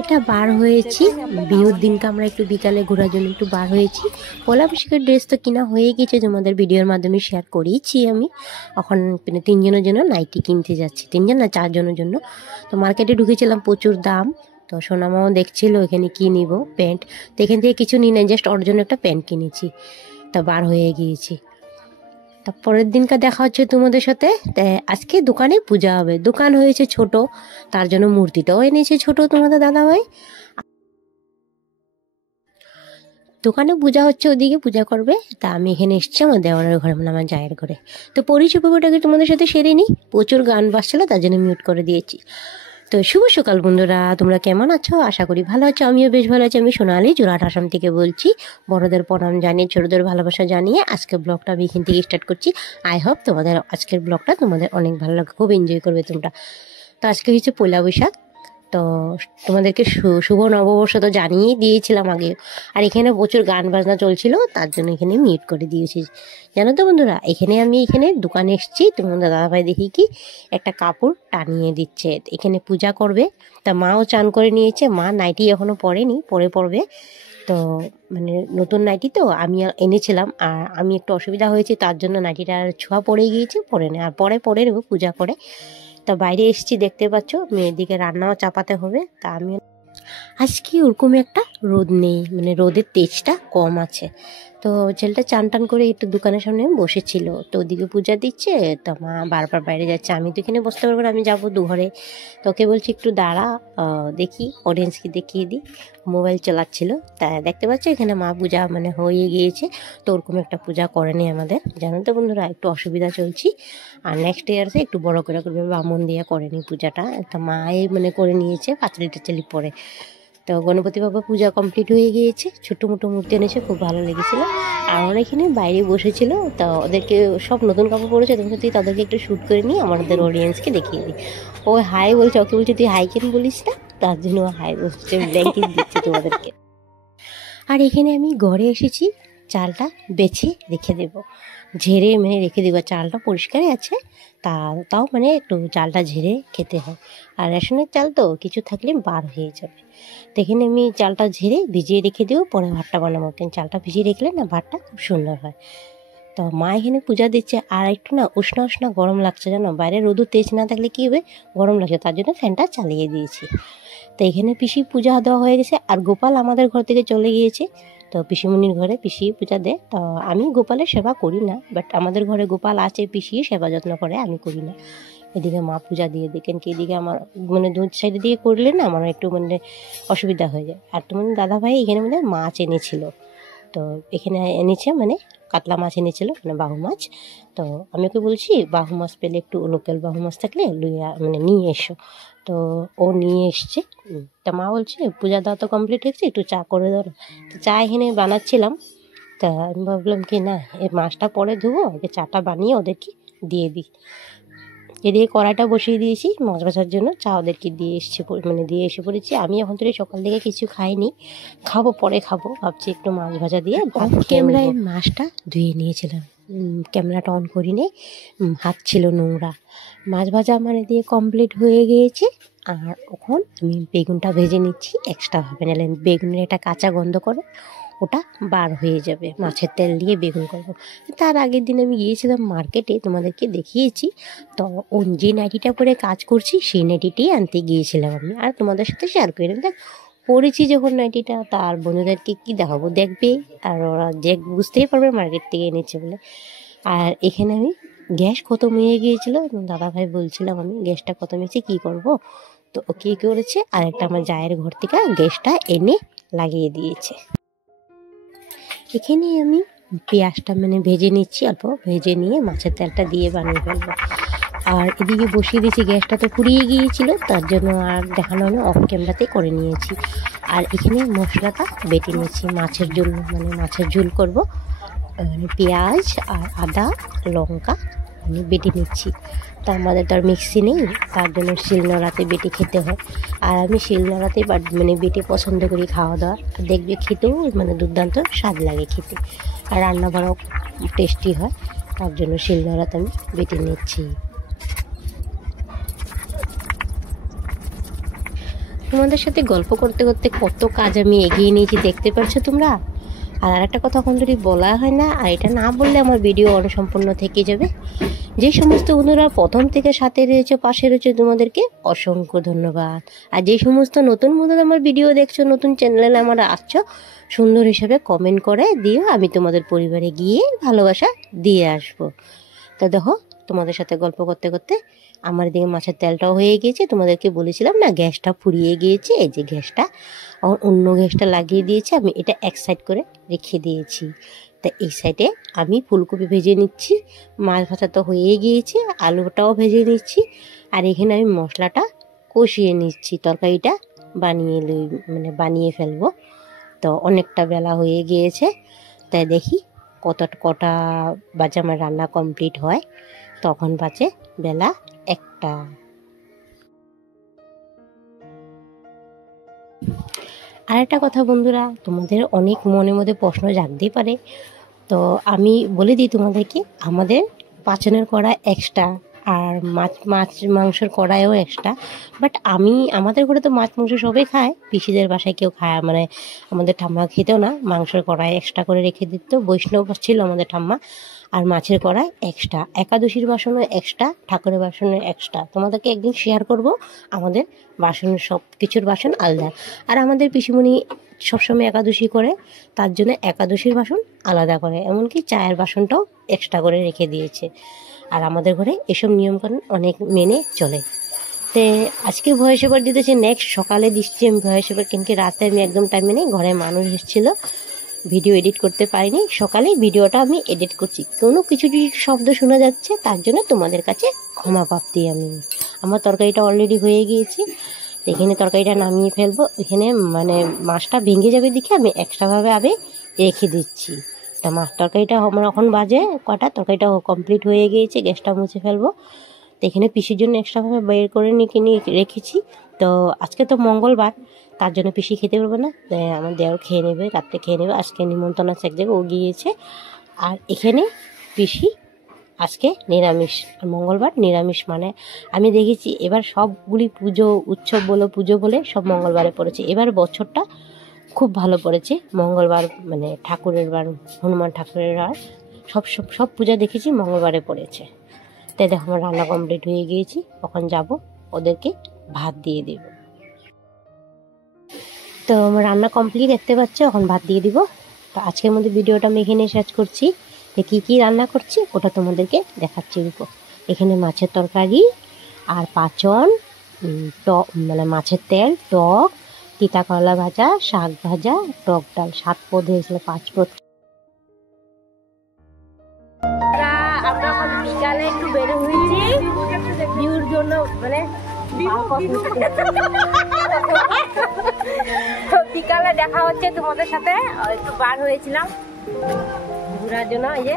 এটা বার হয়েছি বিহুর দিনকে আমরা একটু বিকালে ঘোরার জন্য একটু বার হয়েছি। পয়লা বৈশাখের ড্রেস তো কিনা হয়ে গেছে, তোমাদের ভিডিওর মাধ্যমে শেয়ার করেইছি আমি। এখন মানে 3 জনের জন্য নাইটি কিনতে যাচ্ছি, 3 জন না 4 জনের জন্য। তো মার্কেটে ঢুকেছিলাম, প্রচুর দাম। তো সোনামাও দেখছিল এখানে কি নিব প্যান্ট, তো এখান থেকে কিছু নিই না, জাস্ট ওর জন্য একটা প্যান্ট কিনেছি। তা বার হয়ে গিয়েছি। তারপরের দিনকা দেখা হচ্ছে তোমাদের সাথে। আজকে দোকানে পূজা হবে, দোকান হয়েছে ছোট, তার জন্য মূর্তিটাও এনেছে ছোট তোমাদের দাদাভাই। দোকানে পূজা হচ্ছে, ওদিকে পূজা করবে, তা আমি এখানে এসেছি আমার দেওয়ারের ঘরে, মানে আমার জায়ের ঘরে। তো পরিচয় পর্বটাকে তোমাদের সাথে সেরে নিই, প্রচুর গান বাজছিল তার জন্য মিউট করে দিয়েছি। তো শুভ সকাল বন্ধুরা, তোমরা কেমন আছো? আশা করি ভালো আছো, আমিও বেশ ভালো আছি। আমি সোনালি জোড়াট আসাম থেকে বলছি। বড়দের প্রণাম জানিয়ে ছোটদের ভালোবাসা জানিয়ে আজকের ব্লগটা আমি এখান থেকে স্টার্ট করছি। আই হোপ তোমাদের আজকের ব্লগটা তোমাদের অনেক ভালো লাগে, খুব এনজয় করবে তোমরা। তো আজকে হচ্ছে পয়লা বৈশাখ। তো তোমাদেরকে শুভ নববর্ষ তো জানিয়েই দিয়েছিলাম আগে। আর এখানে প্রচুর গান বাজনা চলছিল, তার জন্য এখানে মিউট করে দিয়েছি। জানো তো বন্ধুরা, এখানে দোকানে এসেছি, তোমাদের দাদাভাই দেখি কি একটা কাপড় টানিয়ে দিচ্ছে, এখানে পূজা করবে। তা মাও চান করে নিয়েছে, মা নাইটি এখনো পরেনি, পরে পরবে। তো মানে নতুন নাইটি তো আমি এনেছিলাম, আর আমি একটু অসুবিধা হয়েছে, তার জন্য নাইটিটা ছোঁয়া পড়ে গিয়েছে, পরে নেই, আর পরে নেবো পূজা করে। তা বাইরে এসেছি, দেখতে পাচ্ছ মেয়ের দিকে রান্নাও চাপাতে হবে। তা আমি আজকে ওরকম একটা রোদ নেই, মানে রোদের তেজটা কম আছে। তো ছেলেটা চান টান করে একটু দোকানের সামনে বসেছিল, তো ওদিকে পূজা দিচ্ছে, তো মা বারবার বাইরে যাচ্ছে, আমি তো এখানে বসতে পারবো না, আমি যাবো দুঘরে। তোকে বলছি একটু দাঁড়া, দেখি অডিয়েন্সকে দেখিয়ে দিই। মোবাইল চালাচ্ছিল, তা দেখতে পাচ্ছ এখানে মা পূজা মানে হয়ে গিয়েছে। তো ওরকম একটা পূজা করেনি আমাদের, জানো তো বন্ধুরা, একটু অসুবিধা চলছি। আর নেক্সট ইয়ারসে একটু বড় করে করবে, বামন দিয়ে করেনি পূজাটা, তা মাই মানে করে নিয়েছে পাঁচালি টাচালি পরে। তো গণপতি বাবা পূজা কমপ্লিট হয়ে গিয়েছে, ছোটো মোটো মূর্তি এনেছে, খুব ভালো লেগেছিলো। আর অনেকখানে বাইরে বসেছিল, তা ওদেরকে সব নতুন কাপড় পরেছে, তখন তুই তাদেরকে একটু শ্যুট করে নিয়ে আমাদের অডিয়েন্সকে দেখিয়ে দিই। ও হাই বলছে, ওকে বলছে তুই হাই কেন বলিস না, তার জন্য হাই বলছে, ব্ল্যাঙ্কেট দিচ্ছে তোমাদেরকে। আর এখানে আমি ঘরে এসেছি, চালটা বেছে রেখে দেব, ঝেড়ে মানে রেখে দেবো, চালটা পরিষ্কারই আছে, তাও মানে একটু চালটা ঝেড়ে খেতে হয়। আর রেশনের চাল তো কিছু থাকলে বার হয়ে যাবে। তো এখানে আমি চালটা ঝেড়ে ভিজিয়ে রেখে দেবো, পরে ভাতটা বানাবো, কিন্তু চালটা ভিজিয়ে রেখলে না ভাতটা খুব সুন্দর হয়। তো মা এখানে পূজা দিচ্ছে, আর একটু না উষ্ণ উষ্ণ গরম লাগছে, জানো, বাইরে রোদও তেজ না থাকলে কী হবে, গরম লাগছে, তার জন্য ফ্যানটা চালিয়ে দিয়েছি। তো এখানে পিসি পূজা দেওয়া হয়ে গেছে, আর গোপাল আমাদের ঘর থেকে চলে গিয়েছে। তো পিসিমণির ঘরে পিসি পূজা দেয়, তো আমি গোপালের সেবা করি না, বাট আমাদের ঘরে গোপাল আছে, পিসি সেবা যত্ন করে, আমি করি না। এদিকে মা পূজা দিয়ে দেখেন কি, এদিকে আমার মানে দু সাইডে দিয়ে করলে না আমার একটু মানে অসুবিধা হয়ে যায়। আর তোমার দাদাভাই এখানে মানে মাছ এনেছিল, তো এখানে এনেছে মানে কাতলা মাছ এনেছিল, মানে বাহু মাছ। তো আমি ওকে বলছি বাহু মাছ পেলে একটু লোকাল বাহু মাছ থাকলে লইয়া মানে নিয়ে এসো। তো ও নিয়ে এসছে। তা মা বলছে পূজা দেওয়া তো কমপ্লিট হয়েছে, একটু চা করে দাও। তো চা এখানে বানাচ্ছিলাম, তা আমি ভাবলাম কি না, এই মাছটা পরে ধুবো, আগে চাটা বানিয়ে ওদেরকে দিয়ে দিই। এদিকে কড়াইটা বসিয়ে দিয়েছি মাছ ভাজার জন্য, চা ওদেরকে দিয়ে এসে পড়েছি। আমি এখন থেকে সকাল থেকে কিছু খাইনি, খাবো পরে খাবো, ভাবছি একটু মাছ ভাজা দিয়ে ভাত ক্যামেরায় মাছটা ধুয়ে নিয়েছিলাম, ক্যামেরাটা অন করিনি, হাত ছিল নোংরা। মাছ ভাজা আমার দিয়ে কমপ্লিট হয়ে গিয়েছে। আর এখন আমি বেগুনটা ভেজে নিচ্ছি এক্সট্রাভাবে, নাহলে বেগুনের একটা কাঁচা গন্ধ করে, ওটা বার হয়ে যাবে। মাছের তেল দিয়ে বেগুন করব। তার আগের দিন আমি গিয়েছিলাম মার্কেটে, তোমাদেরকে দেখিয়েছি। তো যে নাইটিটা পরে কাজ করছি সেই নাইটিটাই আনতে গিয়েছিলাম আমি, আর তোমাদের সাথে শেয়ার করে দেখ পরেছি যখন নাইটিটা, তার বন্ধুদেরকে কি দেখাবো, দেখবে আর ওরা বুঝতেই পারবে মার্কেট থেকে এনেছে বলে। আর এখানে আমি গ্যাস খতম হয়ে গিয়েছিল, দাদাভাই বলছিলাম আমি গ্যাসটা খতম হয়েছে কী করব। তো ও কী করেছে, আর একটা আমার জায়ের ঘর থেকে গ্যাসটা এনে লাগিয়ে দিয়েছে। এখানে আমি পেঁয়াজটা মানে ভেজে নিচ্ছি, অল্প ভেজে নিয়ে মাছের তেলটা দিয়ে বানিয়ে ফেলবো। আর এদিকে বসিয়ে দিয়েছি, গ্যাসটা তো পুড়িয়ে গিয়েছিল, তার জন্য আর দেখানো হলো, অফ ক্যামেরাতে করে নিয়েছি। আর এখানে মশলাটা বেটে নিয়েছি মাছের জন্য, মানে মাছের ঝোল করব, মানে পেঁয়াজ আর আদা লঙ্কা আমি বেটে নিচ্ছি। তা আমাদের তো আর মিক্সি নেই, তার জন্য শিলনোড়াতে বেটে খেতে হয়। আর আমি শিলনোড়াতে মানে বেটে পছন্দ করি খাওয়া দাওয়া, দেখবে খেতেও মানে দুর্দান্ত স্বাদ লাগে খেতে, আর রান্না বাড়াও টেস্টি হয়, তার জন্য শিলনোড়াতে আমি বেটে নিচ্ছি। তোমাদের সাথে গল্প করতে করতে কত কাজ আমি এগিয়ে নিয়েছি দেখতে পারছো তোমরা। আর একটা কথা এখন যদি বলা হয় না, আর এটা না বললে আমার ভিডিও অসম্পূর্ণ থেকে যাবে। যে সমস্ত বন্ধুরা প্রথম থেকে সাথে রয়েছে, পাশে রয়েছে, তোমাদেরকে অসংখ্য ধন্যবাদ। আর যে সমস্ত নতুন বন্ধুরা আমার ভিডিও দেখছো, নতুন চ্যানেলে আমার আসছো, সুন্দর হিসাবে কমেন্ট করে দিও, আমি তোমাদের পরিবারে গিয়ে ভালোবাসা দিয়ে আসবো। তো দেখো, তোমাদের সাথে গল্প করতে করতে আমার দিকে মাছের তেলটাও হয়ে গিয়েছে। তোমাদেরকে বলেছিলাম না গ্যাসটা ফুরিয়ে গিয়েছে, এই যে গ্যাসটা অন্য গ্যাসটা লাগিয়ে দিয়েছি আমি, এটা এক সাইড করে রেখে দিয়েছি। তা এই সাইডে আমি ফুলকপি ভেজে নিচ্ছি, মাছ ভাজা তো হয়ে গিয়েছে, আলুটাও ভেজে নিচ্ছি, আর এখানে আমি মশলাটা কষিয়ে নিচ্ছি, তরকারিটা বানিয়ে ফেলবো। তো অনেকটা বেলা হয়ে গিয়েছে, তাই দেখি কটা বাজে আমার রান্না কমপ্লিট হয়। তখন বাজে বেলা 1টা। আর একটা কথা বন্ধুরা, তোমাদের অনেক মনের মধ্যে প্রশ্ন জাগতেই পারে, তো আমি বলে দিই তোমাদেরকে, আমাদের পাচনের কড়া এক্সট্রা, আর মাংসের কড়াইও এক্সট্রা। বাট আমাদের ঘরে তো মাছ মাংস সবাই খায়, পিসিদের বাসায় কেউ খায়, আমাদের ঠাম্মা খেতেও না, মাংসের কড়াই এক্সট্রা করে রেখে দিত, বৈষ্ণব ছিল আমাদের ঠাম্মা। আর মাছের কড়াই এক্সট্রা, একাদশীর বাসনও এক্সট্রা, ঠাকুরের বাসনও এক্সট্রা। তোমাদেরকে একদিন শেয়ার করব আমাদের বাসনের সব কিছুর বাসন আলাদা। আর আমাদের পিসিমণি সবসময় একাদশী করে, তার জন্য একাদশীর বাসন আলাদা করে, এমনকি চায়ের বাসনটাও এক্সট্রা করে রেখে দিয়েছে। আর আমাদের ঘরে এসব নিয়মকানুন অনেক মেনে চলে। তো আজকে ভয়েস ওভার দিতেছি, নেক্সট সকালে দিচ্ছি আমি ভয়েস ওভার, কিন্তু রাতে আমি একদম টাইমে নেই, ঘরে মানুষ এসেছিলো, ভিডিও এডিট করতে পারিনি। সকালে ভিডিওটা আমি এডিট করছি, কোনো কিছু শব্দ শোনা যাচ্ছে তার জন্য তোমাদের কাছে ক্ষমা প্রার্থী আমি। আমার তরকারিটা অলরেডি হয়ে গিয়েছে, এখানে তরকারিটা নামিয়ে ফেলবো। এখানে মাছটা ভেঙে যাবে দেখে আমি এক্সট্রাভাবে রেখে দিচ্ছি। তা মাছ তরকারিটা আমার এখন বাজে কটা, তরকারিটা কমপ্লিট হয়ে গিয়েছে, গ্যাসটা মুছে ফেলবো। তো এখানে পিসির জন্য এক্সট্রাভাবে বের করে নিয়ে রেখেছি। তো আজকে তো মঙ্গলবার, তার জন্য পিসি খেতে পারবে না, আমার দেওর খেয়ে নেবে, রাত্রে খেয়ে নেবে। আজকে নিমন্ত্রণ আছে এক জায়গায়, ও গিয়েছে। আর এখানে পিসি আজকে নিরামিষ, আর মঙ্গলবার নিরামিষ, আমি দেখেছি এবার সবগুলি উৎসব পুজো বলে সব মঙ্গলবারে পড়েছে। এবার বছরটা খুব ভালো পড়েছে, মঙ্গলবার ঠাকুরের বার, হনুমান ঠাকুরের বার, সব পূজা দেখেছি মঙ্গলবারে পড়েছে। তাই দেখো আমার রান্না কমপ্লিট হয়ে গিয়েছি, এখন যাব ওদেরকে ভাত দিয়ে দেব। তো আমার রান্না কমপ্লিট দেখতে পাচ্ছ, এখন ভাত দিয়ে দিব। তো আজকের মধ্যে ভিডিওটা আমি এখানে শেষ করছি। তো কী রান্না করছি ওটা তোমাদেরকে দেখাচ্ছি। এখানে মাছের তরকারি আর পাঁচন, মাছের তেল, টক, তিতা করলা ভাজা, শাক ভাজা, টক ডাল, 7 পদ হয়েছিল, 5 পদ। আমরা বিকালে একটু বের হয়েছি ভিউর জন্য, বিকালে দেখা হচ্ছে তোমাদের সাথে, একটু বার হয়েছিলাম ঘোরার জন্য। এই যে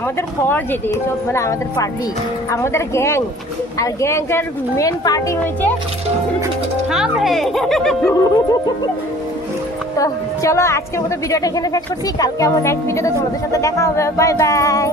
আমাদের ফল যেটি সব আমাদের পার্টি, আমাদের গ্যাং, আর গ্যাংয়ের মেন পার্টি হয়েছে তো চলো আজকের মতো ভিডিওটা এখানে শেষ করছি, কালকে আমার নেক্সট ভিডিওতে তোমাদের সাথে দেখা হবে। Bye bye.